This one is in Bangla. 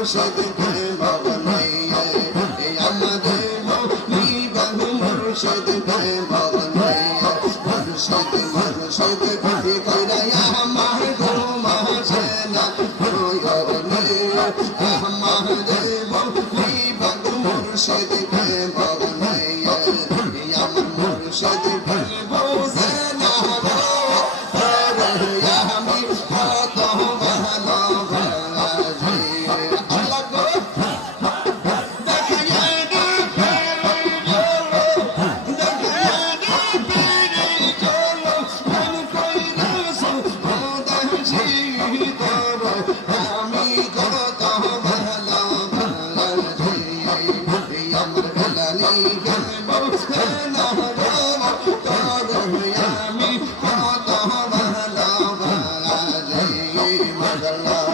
মুর্শিদ প্রেম বনাইয়া আমাদের মৌলি বাবু মুর্শিদ প্রেম বনাইয়া মুর্শিদ মুর্শিদ কইরা আমার ঘুম আসে না আমাদের মৌলি বাবু মুর্শিদ প্রেম বনাইয়া আমার মুর্শিদ প্রেম বসে না আমি কত ভালোবাসি আল্লাহ গো দেখাইয়া চলো মন কইরাছো ওদাসি তোর আমি কত ভালোবাসি আমার বেলালি কে বসে না তোর আমি কত ভালোবাসি মাশাআল্লাহ